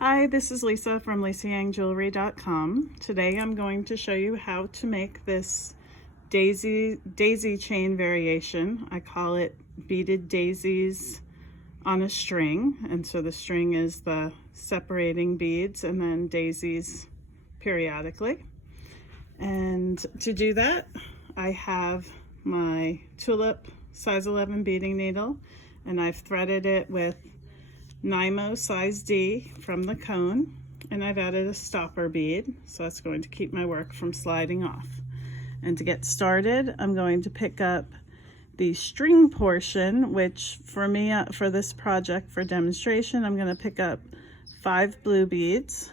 Hi, this is Lisa from LisaYangJewelry.com. Today I'm going to show you how to make this daisy chain variation. I call it beaded daisies on a string, and so the string is the separating beads and then daisies periodically. And to do that, I have my tulip size 11 beading needle, and I've threaded it with Nymo size D from the cone, and I've added a stopper bead, so that's going to keep my work from sliding off. And to get started, I'm going to pick up the string portion, which for me, for this project for demonstration, I'm going to pick up 5 blue beads,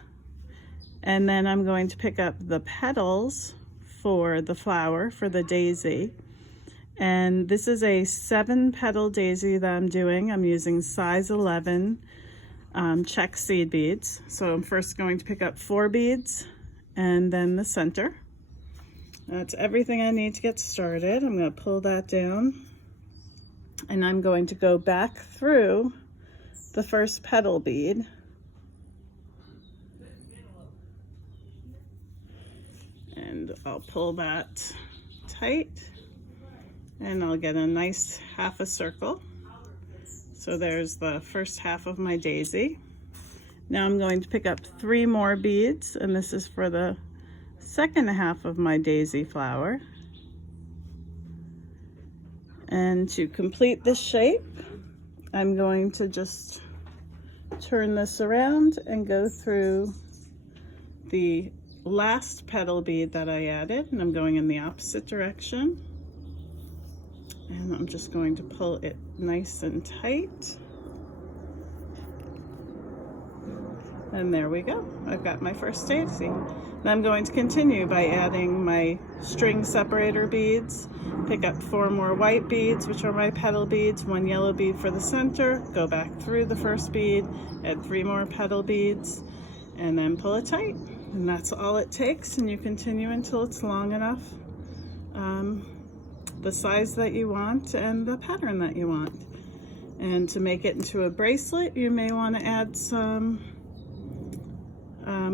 and then I'm going to pick up the petals for the flower, for the daisy. And this is a 7-petal daisy that I'm doing. I'm using size 11 check seed beads. So I'm first going to pick up 4 beads and then the center. That's everything I need to get started. I'm going to pull that down, and I'm going to go back through the first petal bead. And I'll pull that tight, and I'll get a nice half a circle. So there's the first half of my daisy. Now I'm going to pick up 3 more beads, and this is for the second half of my daisy flower. And to complete this shape, I'm going to just turn this around and go through the last petal bead that I added, and I'm going in the opposite direction. And I'm just going to pull it nice and tight. And there we go. I've got my first daisy. And I'm going to continue by adding my string separator beads, pick up 4 more white beads, which are my petal beads, 1 yellow bead for the center, go back through the first bead, add 3 more petal beads, and then pull it tight. And that's all it takes, and you continue until it's long enough. The size that you want and the pattern that you want. And to make it into a bracelet, you may want to add some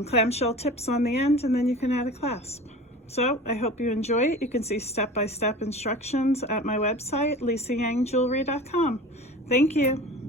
clamshell tips on the end, and then you can add a clasp. So I hope you enjoy it. You can see step-by-step instructions at my website, LisaYangJewelry.com. Thank you.